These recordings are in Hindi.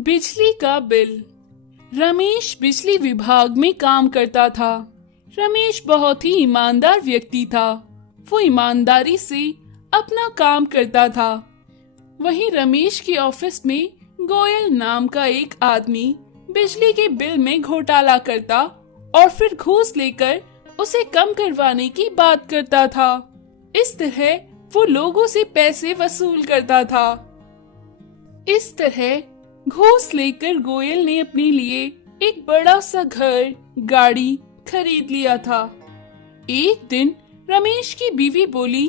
बिजली का बिल। रमेश बिजली विभाग में काम करता था। रमेश बहुत ही ईमानदार व्यक्ति था। वो ईमानदारी से अपना काम करता था। वहीं रमेश के ऑफिस में गोयल नाम का एक आदमी बिजली के बिल में घोटाला करता और फिर घूस लेकर उसे कम करवाने की बात करता था। इस तरह वो लोगों से पैसे वसूल करता था। इस तरह घूस लेकर गोयल ने अपने लिए एक बड़ा सा घर, गाड़ी खरीद लिया था। एक दिन रमेश की बीवी बोली,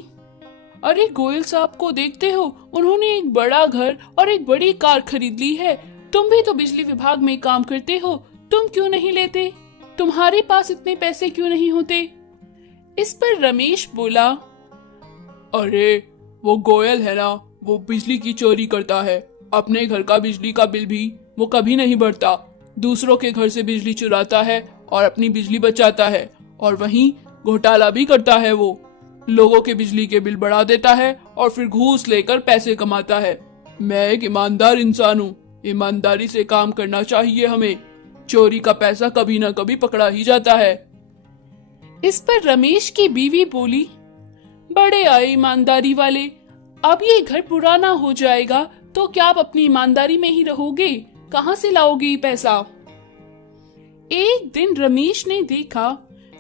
अरे गोयल साहब को देखते हो, उन्होंने एक बड़ा घर और एक बड़ी कार खरीद ली है। तुम भी तो बिजली विभाग में काम करते हो, तुम क्यों नहीं लेते? तुम्हारे पास इतने पैसे क्यों नहीं होते? इस पर रमेश बोला, अरे वो गोयल है ना, वो बिजली की चोरी करता है। अपने घर का बिजली का बिल भी वो कभी नहीं भरता। दूसरों के घर से बिजली चुराता है और अपनी बिजली बचाता है, और वहीं घोटाला भी करता है। वो लोगों के बिजली के बिल बढ़ा देता है और फिर घूस लेकर पैसे कमाता है। मैं एक ईमानदार इंसान हूँ, ईमानदारी से काम करना चाहिए हमें। चोरी का पैसा कभी न कभी पकड़ा ही जाता है। इस पर रमेश की बीवी बोली, बड़े आए ईमानदारी वाले, अब ये घर पुराना हो जाएगा तो क्या आप अपनी ईमानदारी में ही रहोगे? कहाँ से लाओगे ये पैसा? एक दिन रमेश ने देखा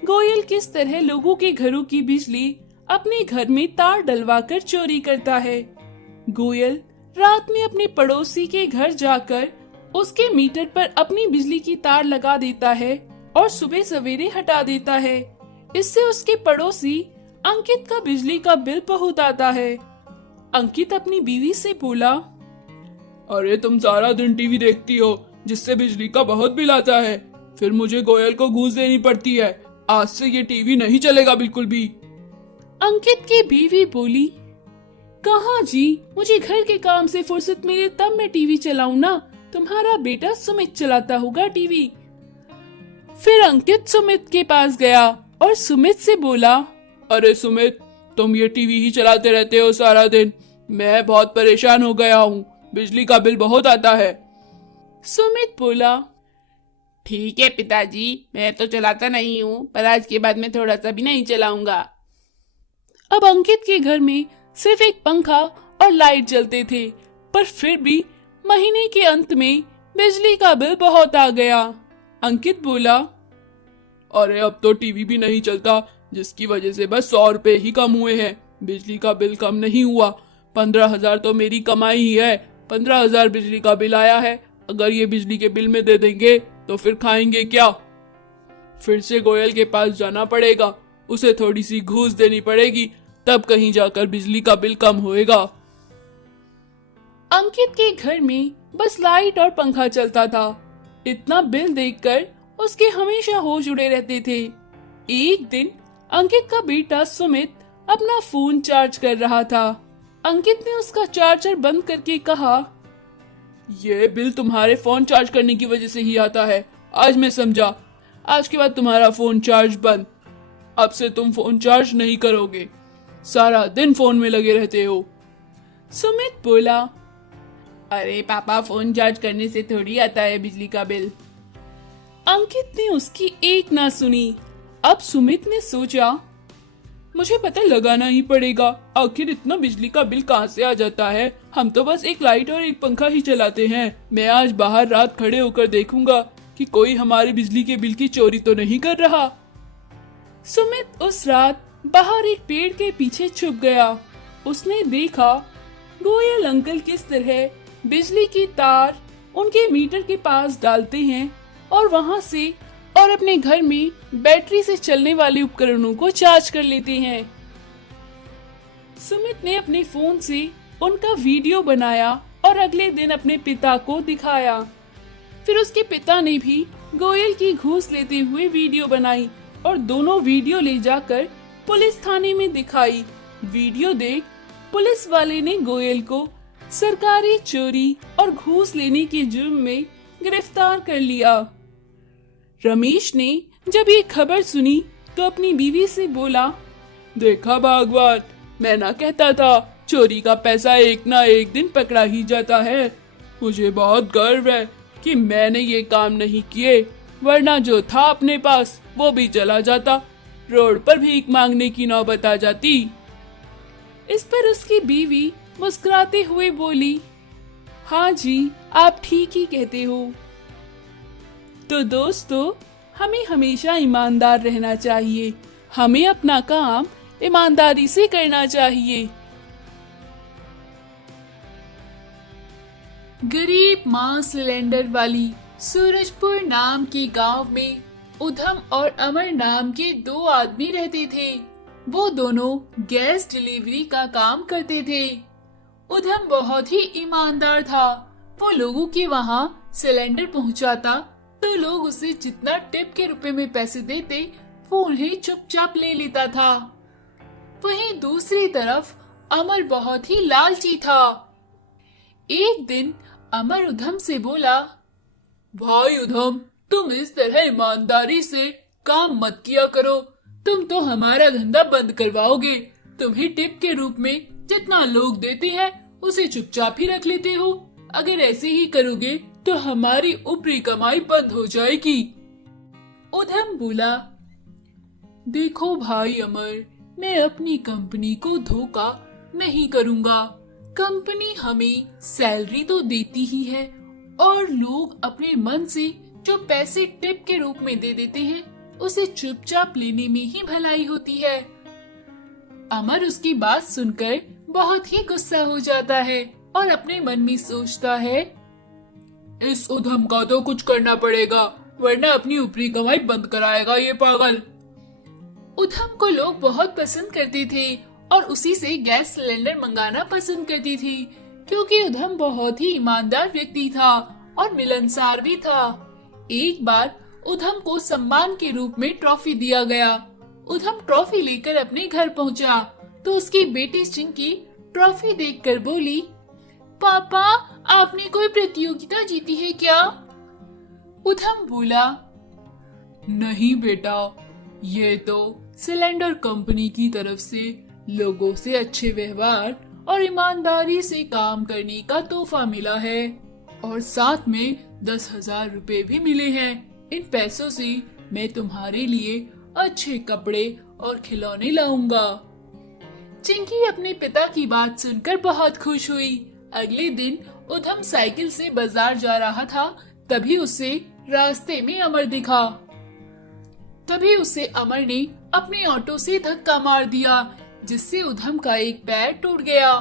गोयल किस तरह लोगों के घरों की बिजली अपने घर में तार डलवाकर चोरी करता है। गोयल रात में अपने पड़ोसी के घर जाकर उसके मीटर पर अपनी बिजली की तार लगा देता है और सुबह सवेरे हटा देता है। इससे उसके पड़ोसी अंकित का बिजली का बिल बहुत आता है। अंकित अपनी बीवी से बोला, अरे तुम सारा दिन टीवी देखती हो, जिससे बिजली का बहुत बिल आता है। फिर मुझे गोयल को घूस देनी पड़ती है। आज से ये टीवी नहीं चलेगा बिल्कुल भी। अंकित की बीवी बोली, कहाँ जी, मुझे घर के काम से फुर्सत मिले तब मैं टीवी चलाऊं ना। तुम्हारा बेटा सुमित चलाता होगा टीवी। फिर अंकित सुमित के पास गया और सुमित से बोला, अरे सुमित, तुम ये टीवी ही चलाते रहते हो सारा दिन। मैं बहुत परेशान हो गया हूँ, बिजली का बिल बहुत आता है। सुमित बोला, ठीक है पिताजी, मैं तो चलाता नहीं हूँ, पर आज के बाद मैं थोड़ा सा भी नहीं चलाऊंगा। अब अंकित के घर में सिर्फ एक पंखा और लाइट जलते थे, पर फिर भी महीने के अंत में बिजली का बिल बहुत आ गया। अंकित बोला, अरे अब तो टीवी भी नहीं चलता, जिसकी वजह से बस 100 रुपए ही कम हुए हैं। बिजली का बिल कम नहीं हुआ। 15,000 तो मेरी कमाई ही है। 15,000 बिजली का बिल आया है। अगर ये बिजली के बिल में दे देंगे तो फिर खाएंगे क्या? फिर से गोयल के पास जाना पड़ेगा, उसे थोड़ी सी घूस देनी पड़ेगी, तब कहीं जाकर बिजली का बिल कम होएगा। अंकित के घर में बस लाइट और पंखा चलता था। इतना बिल देखकर उसके हमेशा होश उड़े रहते थे। एक दिन अंकित का बेटा सुमित अपना फोन चार्ज कर रहा था। अंकित ने उसका चार्जर बंद करके कहा, ये बिल तुम्हारे फोन चार्ज करने की वजह से ही आता है। आज मैं समझा। आज के बाद तुम्हारा फोन चार्ज बंद। अब से तुम फोन चार्ज नहीं करोगे। सारा दिन फोन में लगे रहते हो। सुमित बोला, अरे पापा, फोन चार्ज करने से थोड़ी आता है बिजली का बिल। अंकित ने उसकी एक ना सुनी। अब सुमित ने सोचा, मुझे पता लगाना ही पड़ेगा, आखिर इतना बिजली का बिल कहाँ से आ जाता है। हम तो बस एक लाइट और एक पंखा ही चलाते हैं। मैं आज बाहर रात खड़े होकर देखूंगा कि कोई हमारी बिजली के बिल की चोरी तो नहीं कर रहा। सुमित उस रात बाहर एक पेड़ के पीछे छुप गया। उसने देखा गोयल अंकल किस तरह बिजली की तार उनके मीटर के पास डालते हैं और वहां से और अपने घर में बैटरी से चलने वाले उपकरणों को चार्ज कर लेते हैं। सुमित ने अपने फोन से उनका वीडियो बनाया और अगले दिन अपने पिता को दिखाया। फिर उसके पिता ने भी गोयल की घूस लेते हुए वीडियो बनाई और दोनों वीडियो ले जाकर पुलिस थाने में दिखाई। वीडियो देख पुलिस वाले ने गोयल को सरकारी चोरी और घूस लेने के जुर्म में गिरफ्तार कर लिया। रमेश ने जब ये खबर सुनी तो अपनी बीवी से बोला, देखा भगवान, मैं ना कहता था, चोरी का पैसा एक ना एक दिन पकड़ा ही जाता है। मुझे बहुत गर्व है कि मैंने ये काम नहीं किए, वरना जो था अपने पास वो भी चला जाता, रोड पर भीख मांगने की नौबत आ जाती। इस पर उसकी बीवी मुस्कुराते हुए बोली, हाँ जी, आप ठीक ही कहते हो। तो दोस्तों, हमें हमेशा ईमानदार रहना चाहिए। हमें अपना काम ईमानदारी से करना चाहिए। गरीब मां सिलेंडर वाली। सूरजपुर नाम के गांव में उधम और अमर नाम के दो आदमी रहते थे। वो दोनों गैस डिलीवरी का काम करते थे। उधम बहुत ही ईमानदार था। वो लोगों के वहां सिलेंडर पहुंचाता तो लोग उसे जितना टिप के रुपए में पैसे देते वो उन्हें चुपचाप ले लेता था। वहीं दूसरी तरफ अमर बहुत ही लालची था। एक दिन अमर उधम से बोला, भाई उधम, तुम इस तरह ईमानदारी से काम मत किया करो, तुम तो हमारा धंधा बंद करवाओगे। तुम ही टिप के रूप में जितना लोग देते हैं उसे चुपचाप ही रख लेते हो। अगर ऐसे ही करोगे तो हमारी ऊपरी कमाई बंद हो जाएगी। उधम बोला, देखो भाई अमर, मैं अपनी कंपनी को धोखा नहीं करूंगा। कंपनी हमें सैलरी तो देती ही है और लोग अपने मन से जो पैसे टिप के रूप में दे देते हैं उसे चुपचाप लेने में ही भलाई होती है। अमर उसकी बात सुनकर बहुत ही गुस्सा हो जाता है और अपने मन में सोचता है, इस उधम का तो कुछ करना पड़ेगा, वरना अपनी ऊपरी कमाई बंद कराएगा ये पागल। उधम को लोग बहुत पसंद करते थे और उसी से गैस सिलेंडर मंगाना पसंद करती थी, क्योंकि उधम बहुत ही ईमानदार व्यक्ति था और मिलनसार भी था। एक बार उधम को सम्मान के रूप में ट्रॉफी दिया गया। उधम ट्रॉफी लेकर अपने घर पहुंचा तो उसकी बेटी चिंकी ट्रॉफी देखकर बोली, पापा, आपने कोई प्रतियोगिता जीती है क्या? उधम बोला, नहीं बेटा, ये तो सिलेंडर कंपनी की तरफ से लोगों से अच्छे व्यवहार और ईमानदारी से काम करने का तोहफा मिला है और साथ में 10,000 रुपए भी मिले हैं। इन पैसों से मैं तुम्हारे लिए अच्छे कपड़े और खिलौने लाऊंगा। चिंकी अपने पिता की बात सुनकर बहुत खुश हुई। अगले दिन उधम साइकिल से बाजार जा रहा था, तभी उसे रास्ते में अमर दिखा। तभी उसे अमर ने अपने ऑटो से धक्का मार दिया, जिससे उधम का एक पैर टूट गया।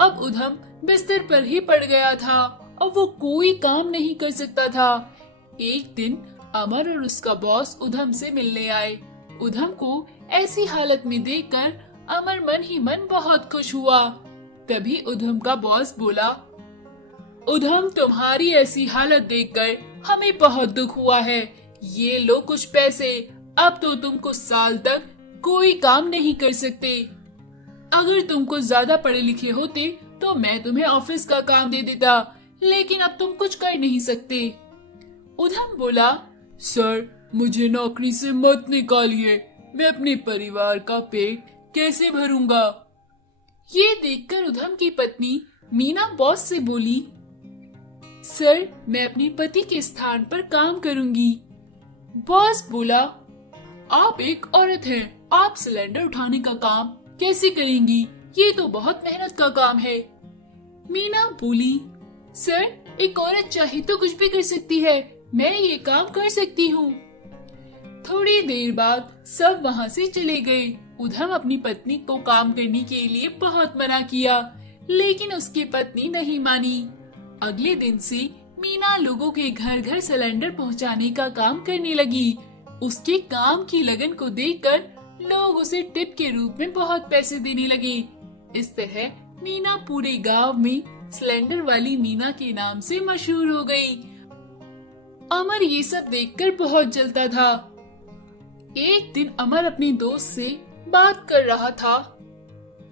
अब उधम बिस्तर पर ही पड़ गया था और वो कोई काम नहीं कर सकता था। एक दिन अमर और उसका बॉस उधम से मिलने आए। उधम को ऐसी हालत में देखकर अमर मन ही मन बहुत खुश हुआ। तभी उधम का बॉस बोला, उधम, तुम्हारी ऐसी हालत देखकर हमें बहुत दुख हुआ है। ये लो कुछ पैसे, अब तो तुम कुछ साल तक कोई काम नहीं कर सकते। अगर तुम कुछ ज्यादा पढ़े लिखे होते तो मैं तुम्हें ऑफिस का काम दे देता, लेकिन अब तुम कुछ कर नहीं सकते। उधम बोला, सर, मुझे नौकरी से मत निकालिए, मैं अपने परिवार का पेट कैसे भरूंगा? ये देखकर उधम की पत्नी मीना बॉस से बोली, सर, मैं अपने पति के स्थान पर काम करूंगी। बॉस बोला, आप एक औरत हैं, आप सिलेंडर उठाने का काम कैसे करेंगी? ये तो बहुत मेहनत का काम है। मीना बोली, सर, एक औरत चाहे तो कुछ भी कर सकती है, मैं ये काम कर सकती हूँ। थोड़ी देर बाद सब वहाँ से चले गए। उधम अपनी पत्नी को काम करने के लिए बहुत मना किया, लेकिन उसकी पत्नी नहीं मानी। अगले दिन से मीना लोगों के घर घर सिलेंडर पहुँचाने का काम करने लगी। उसके काम की लगन को देखकर लोग उसे टिप के रूप में बहुत पैसे देने लगे। इस तरह मीना पूरे गांव में सिलेंडर वाली मीना के नाम से मशहूर हो गई। अमर ये सब देखकर बहुत जलता था। एक दिन अमर अपने दोस्त से बात कर रहा था।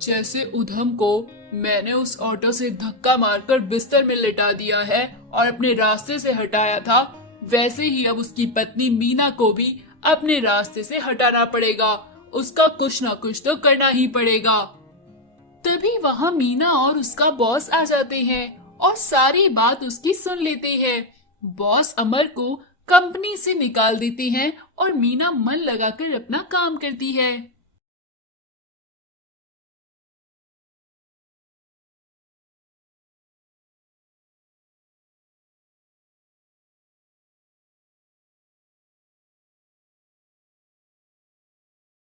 जैसे उधम को मैंने उस ऑटो से धक्का मारकर बिस्तर में लिटा दिया है और अपने रास्ते से हटाया था, वैसे ही अब उसकी पत्नी मीना को भी अपने रास्ते से हटाना पड़ेगा। उसका कुछ ना कुछ तो करना ही पड़ेगा। तभी वहाँ मीना और उसका बॉस आ जाते हैं और सारी बात उसकी सुन लेते हैं। बॉस अमर को कंपनी से निकाल देते हैं और मीना मन लगाकर अपना काम करती है।